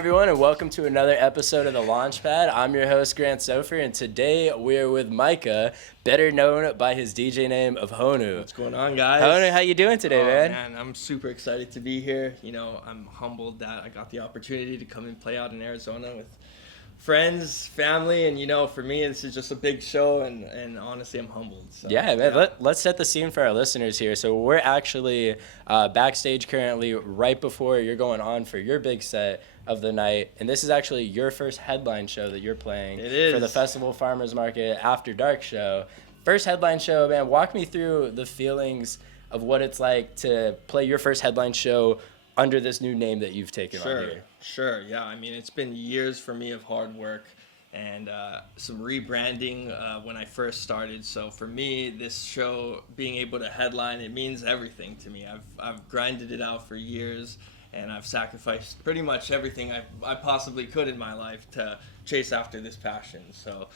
everyone, and welcome to another episode of The Launchpad. I'm your host, Grant Soffer, and today we're with Micah, better known by his DJ name of Honü. What's going on, guys? Honü, how you doing today, man? Man, I'm super excited to be here. You know, I'm humbled that I got the opportunity to come and play out in Arizona with friends, family, and, you know, for me, this is just a big show, and honestly, I'm humbled. So, yeah, man, let's set the scene for our listeners here. So we're actually backstage currently right before you're going on for your big set of the night, and this is actually your first headline show that you're playing. It is. For the Festival Farmers Market After Dark show. First headline show, man, walk me through the feelings of what it's like to play your first headline show under this new name that you've taken on here. Sure, yeah. I mean, it's been years for me of hard work and some rebranding when I first started. So for me, this show, being able to headline, it means everything to me. I've grinded it out for years, and I've sacrificed pretty much everything I possibly could in my life to chase after this passion. So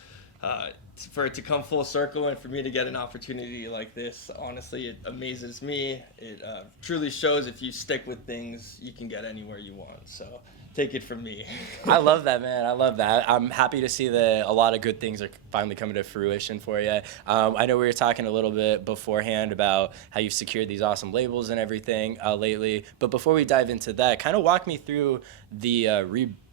for it to come full circle and for me to get an opportunity like this, honestly, it amazes me. It truly shows if you stick with things, you can get anywhere you want. So take it from me. I love that, man. I love that. I'm happy to see that a lot of good things are finally coming to fruition for you. I know we were talking a little bit beforehand about how you've secured these awesome labels and everything lately. But before we dive into that, kind of walk me through the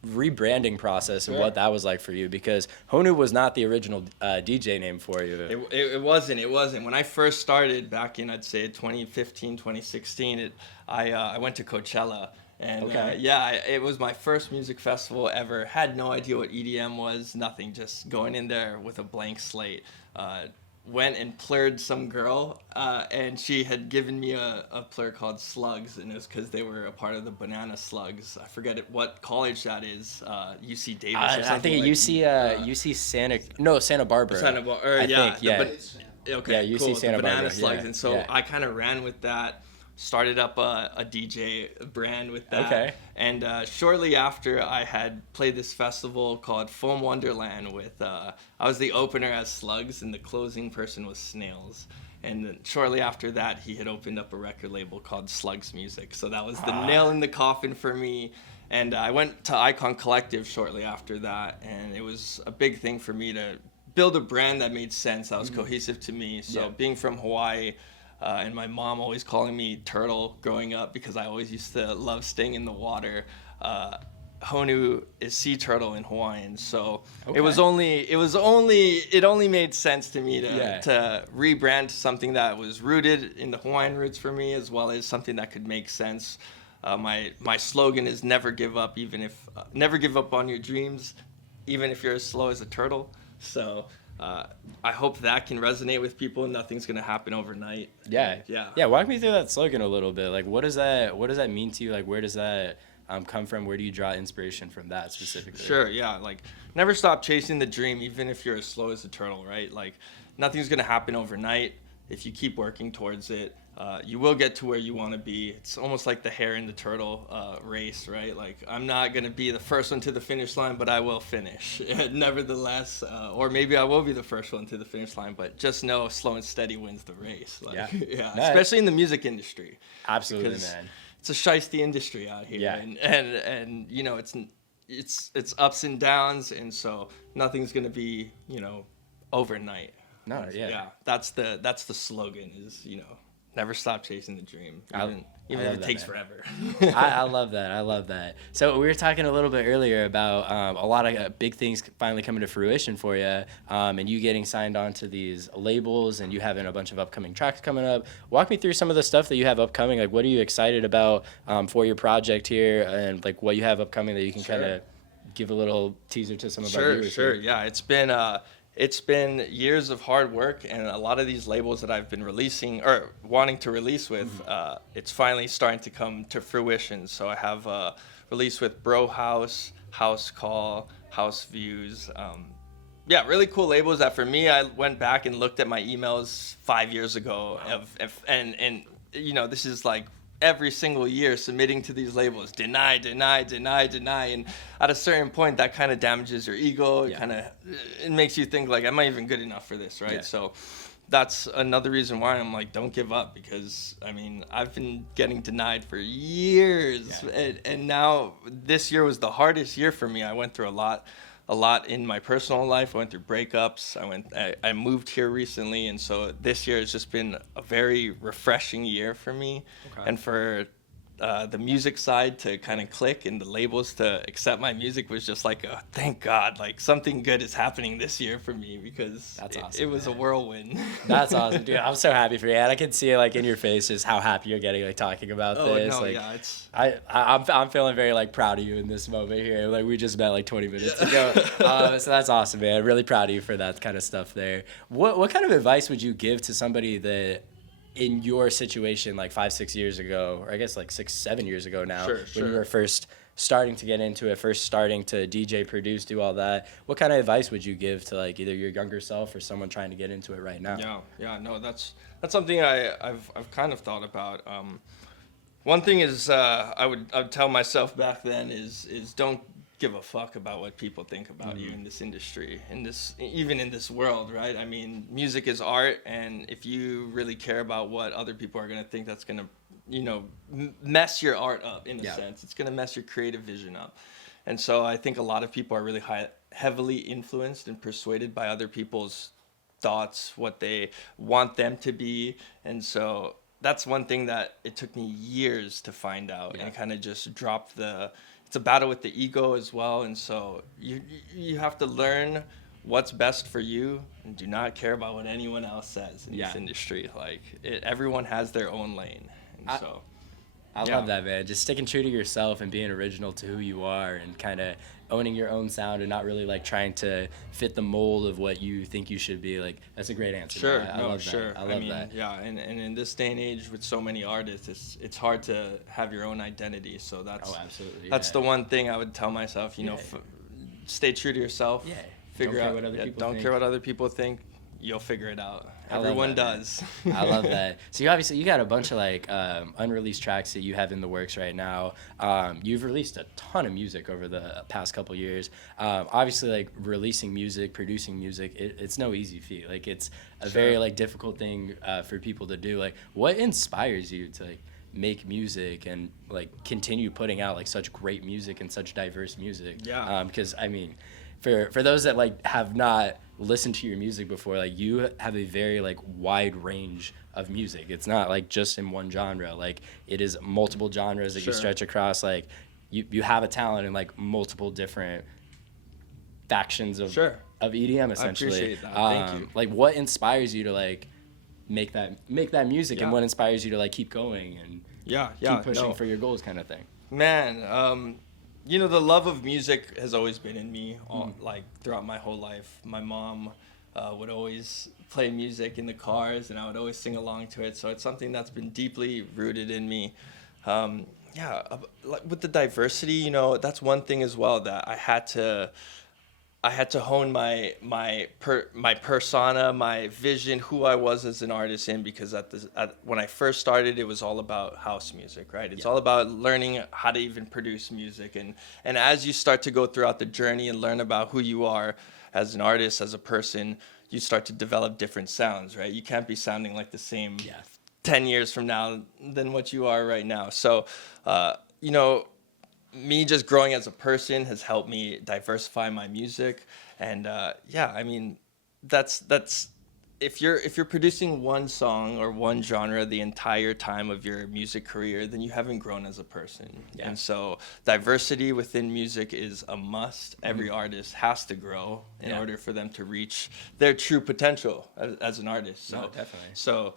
rebranding process and what that was like for you, because Honü was not the original DJ name for you. It wasn't. When I first started back in, I'd say 2015, 2016, I went to Coachella. And it was my first music festival ever. Had no idea what EDM was, nothing, just going in there with a blank slate. Went and plurred some girl, and she had given me a plur called Slugs, and it was because they were a part of the Banana Slugs. I forget what college that is, UC Davis or something. I think UC Santa Barbara. Santa Barbara, I think. Okay, UC cool. Santa the Banana Barbara, Slugs, and so I kind of ran with that. Started up a DJ brand with that. Okay. And shortly after, I had played this festival called Foam Wonderland with, I was the opener as Slugs, and the closing person was Snails. And then shortly after that, he had opened up a record label called Slugs Music. So that was the nail in the coffin for me. And I went to Icon Collective shortly after that, and it was a big thing for me to build a brand that made sense, that was cohesive to me. So being from Hawaii, and my mom always calling me Turtle growing up because I always used to love staying in the water. Honü is sea turtle in Hawaiian, so it only made sense to me to rebrand to something that was rooted in the Hawaiian roots for me, as well as something that could make sense. My slogan is never give up, never give up on your dreams, even if you're as slow as a turtle. So I hope that can resonate with people. Nothing's gonna happen overnight. Yeah. Walk me through that slogan a little bit. Like, what does that mean to you? Like, where does that come from? Where do you draw inspiration from that specifically? Sure. Yeah. Like, never stop chasing the dream, even if you're as slow as a turtle. Right. Like, nothing's gonna happen overnight. If you keep working towards it, you will get to where you want to be. It's almost like the hare and the turtle race, right? Like, I'm not going to be the first one to the finish line, but I will finish. Nevertheless, or maybe I will be the first one to the finish line, but just know slow and steady wins the race. Like, especially in the music industry. Absolutely, man. It's a shiesty industry out here. Yeah. And you know, it's ups and downs, and so nothing's going to be, you know, overnight. No, yeah. That's the slogan is, you know, never stop chasing the dream, even if it takes forever. I love that. So we were talking a little bit earlier about a lot of big things finally coming to fruition for you, and you getting signed on to these labels, and you having a bunch of upcoming tracks coming up. Walk me through some of the stuff that you have upcoming. Like, what are you excited about for your project here, and like what you have upcoming that you can kind of give a little teaser to some of our viewers. Sure. Yeah, it's been years of hard work, and a lot of these labels that I've been releasing or wanting to release with, it's finally starting to come to fruition. So I have a release with Bro House, House Call, House Views. Really cool labels that for me, I went back and looked at my emails 5 years ago and you know, this is like every single year submitting to these labels, deny, and at a certain point that kind of damages your ego. It makes you think like, am I even good enough for this, right? So that's another reason why I'm like, don't give up, because I mean, I've been getting denied for years, and now this year was the hardest year for me. I went through a lot in my personal life. I went through breakups. I moved here recently, and so this year has just been a very refreshing year for me, and for the music side to kind of click and the labels to accept my music was just like a thank God, like something good is happening this year for me, because That's awesome, it was a whirlwind. That's awesome, dude. I'm so happy for you, and I can see it like in your face just how happy you're getting like talking about this. No, like, yeah, it's I'm feeling very like proud of you in this moment here. Like we just met like 20 minutes ago, so that's awesome, man. Really proud of you for that kind of stuff there. What kind of advice would you give to somebody that in your situation like 5-6 years ago, or I guess like 6-7 years ago now, when you were first starting to get into it, first starting to DJ, produce, do all that, what kind of advice would you give to like either your younger self or someone trying to get into it right now? No, that's something I've kind of thought about. One thing is I would tell myself back then is don't give a fuck about what people think about you in this industry, even in this world, right? I mean, music is art, and if you really care about what other people are going to think, that's going to, mess your art up in a sense. It's going to mess your creative vision up. And so I think a lot of people are really heavily influenced and persuaded by other people's thoughts, what they want them to be. And so that's one thing that it took me years to find out, and kind of just dropped it's a battle with the ego as well, and so you have to learn what's best for you and do not care about what anyone else says in this industry. Like everyone has their own lane, and I love that, man. Just sticking true to yourself and being original to who you are, and kind of owning your own sound and not really like trying to fit the mold of what you think you should be. Like that's a great answer. Sure, I love sure. That. I love that. Yeah, and in this day and age with so many artists, it's hard to have your own identity. So that's absolutely. That's the one thing I would tell myself. Stay true to yourself. Yeah. Figure out. Don't care what other people think. You'll figure it out. I Everyone does. I love that. So you got a bunch of like unreleased tracks that you have in the works right now. You've released a ton of music over the past couple years. Obviously, like releasing music, producing music, it's no easy feat. Like it's a very like difficult thing for people to do. Like what inspires you to like make music and like continue putting out like such great music and such diverse music? Yeah. Because I mean, for those that like have not listened to your music before, like you have a very like wide range of music. It's not like just in one genre. Like it is multiple genres that you stretch across. Like you have a talent in like multiple different factions of EDM essentially. I appreciate that. Thank you. Like what inspires you to like make that music, and what inspires you to like keep going and keep pushing for your goals kind of thing? Man, the love of music has always been in me, like throughout my whole life. My mom would always play music in the cars, and I would always sing along to it. So it's something that's been deeply rooted in me. Like with the diversity, that's one thing as well that I had to hone my persona, my vision, who I was as an artist in, because when I first started, it was all about house music, right? It's all about learning how to even produce music. And as you start to go throughout the journey and learn about who you are as an artist, as a person, you start to develop different sounds, right? You can't be sounding like the same 10 years from now than what you are right now. So, me just growing as a person has helped me diversify my music, and that's if you're producing one song or one genre the entire time of your music career, then you haven't grown as a person. And so diversity within music is a must. Every artist has to grow in order for them to reach their true potential as an artist. So definitely. So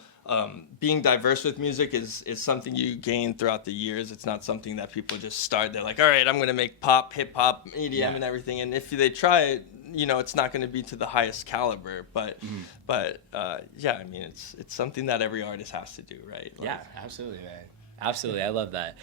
being diverse with music is something you gain throughout the years. It's not something that people just start. They're like, all right, I'm going to make pop, hip hop, EDM and everything. And if they try it, it's not going to be to the highest caliber. But it's something that every artist has to do, right? Yeah, absolutely, man. Absolutely, I love that.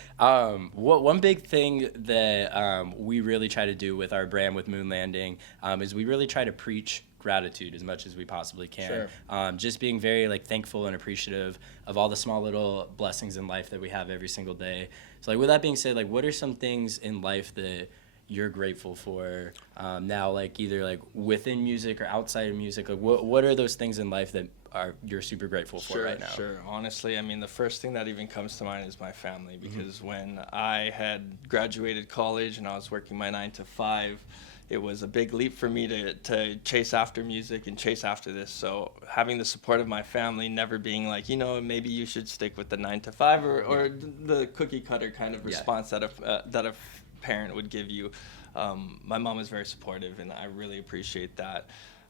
One big thing that we really try to do with our brand, with Lvnding, is we really try to preach gratitude as much as we possibly can. Just being very like thankful and appreciative of all the small little blessings in life that we have every single day. So like with that being said, like what are some things in life that you're grateful for now, like either like within music or outside of music? Like what are those things in life that you're super grateful for right now? Sure. Honestly, I mean, the first thing that even comes to mind is my family, because when I had graduated college and I was working my 9 to 5, it was a big leap for me to chase after music and chase after this. So having the support of my family, never being like, maybe you should stick with the 9 to 5 or the cookie cutter kind of response that a parent would give you. My mom is very supportive, and I really appreciate that.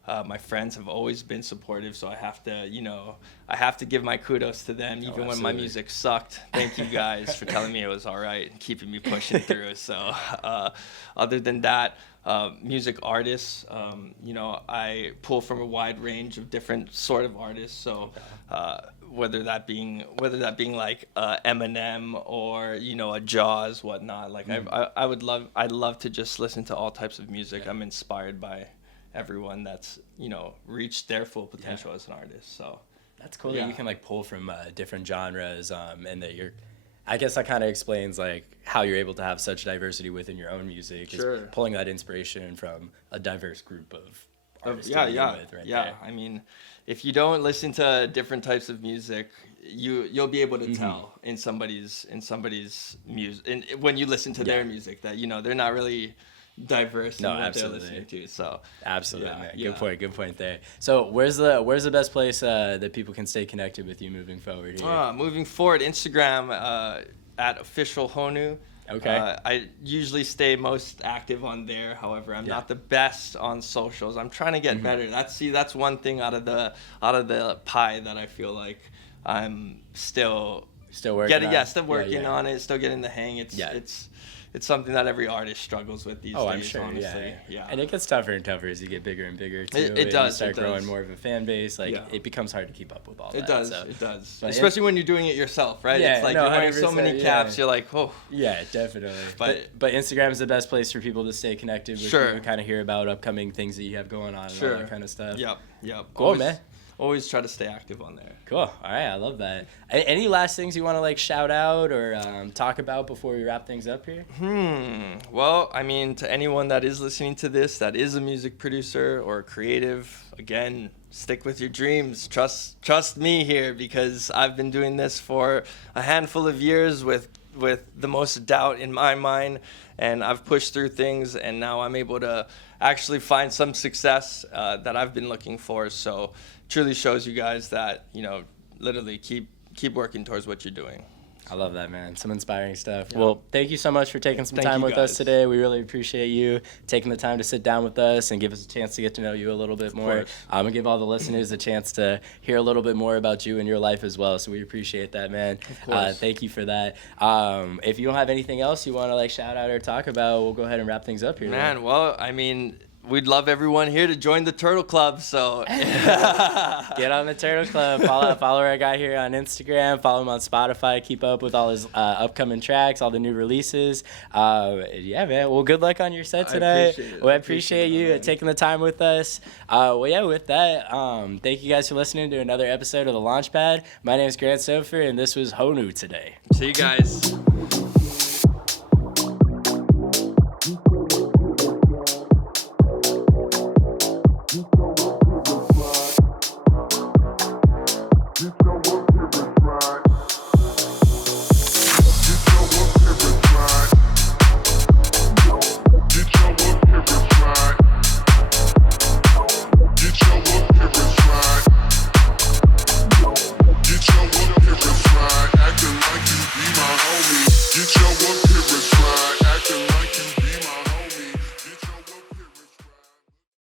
My friends have always been supportive, so I have to give my kudos to them, even when my music sucked. Thank you guys for telling me it was all right and keeping me pushing through. So other than that, music artists, I pull from a wide range of different sort of artists. So whether that being like Eminem or a Jaws, whatnot. Like I'd love to just listen to all types of music. I'm inspired by everyone that's reached their full potential as an artist. So that's cool that you can like pull from different genres, and that I guess that kind of explains like how you're able to have such diversity within your own music. Is pulling that inspiration from a diverse group of artists. There. I mean, if you don't listen to different types of music, you'll be able to tell in somebody's music, when you listen to their music, that they're not really diverse in what they're listening to. So absolutely, man. Good point there. So where's the best place that people can stay connected with you moving forward here? Moving forward, Instagram at official Honü. Okay. I usually stay most active on there. However, I'm not the best on socials. I'm trying to get better. That's one thing out of the pie that I feel like I'm still working on. Still working on it. Still getting the hang. It's something that every artist struggles with these days, I'm sure, honestly. Yeah. And it gets tougher and tougher as you get bigger and bigger, too. It does. You start growing more of a fan base. It becomes hard to keep up with all that. It does. But especially when you're doing it yourself, right? Yeah, it's like you're wearing so many caps, you're like, oh. Yeah, definitely. But Instagram is the best place for people to stay connected with you, kind of hear about upcoming things that you have going on and all that kind of stuff. Yep. Cool, man. Always try to stay active on there. Cool. All right, I love that. Any last things you want to like shout out or talk about before we wrap things up here? Well, I mean, to anyone that is listening to this, that is a music producer or a creative, again, stick with your dreams. Trust me here, because I've been doing this for a handful of years with the most doubt in my mind, and I've pushed through things, and now I'm able to actually find some success that I've been looking for. So truly shows you guys that literally keep working towards what you're doing. I love that, man. Some inspiring stuff. Yeah. Well, thank you so much for taking some time with us today. We really appreciate you taking the time to sit down with us and give us a chance to get to know you a little bit more. And give all the listeners a chance to hear a little bit more about you and your life as well. So we appreciate that, man. Of course. Thank you for that. If you don't have anything else you want to like shout out or talk about, we'll go ahead and wrap things up here. Man, well, I mean, we'd love everyone here to join the Turtle Club, so get on the Turtle Club. Follow our guy here on Instagram. Follow him on Spotify. Keep up with all his upcoming tracks, all the new releases. Yeah, man. Well, good luck on your set today. I appreciate you taking the time with us. With that, thank you guys for listening to another episode of The Launchpad. My name is Grant Soffer, and this was Honü today. See you guys.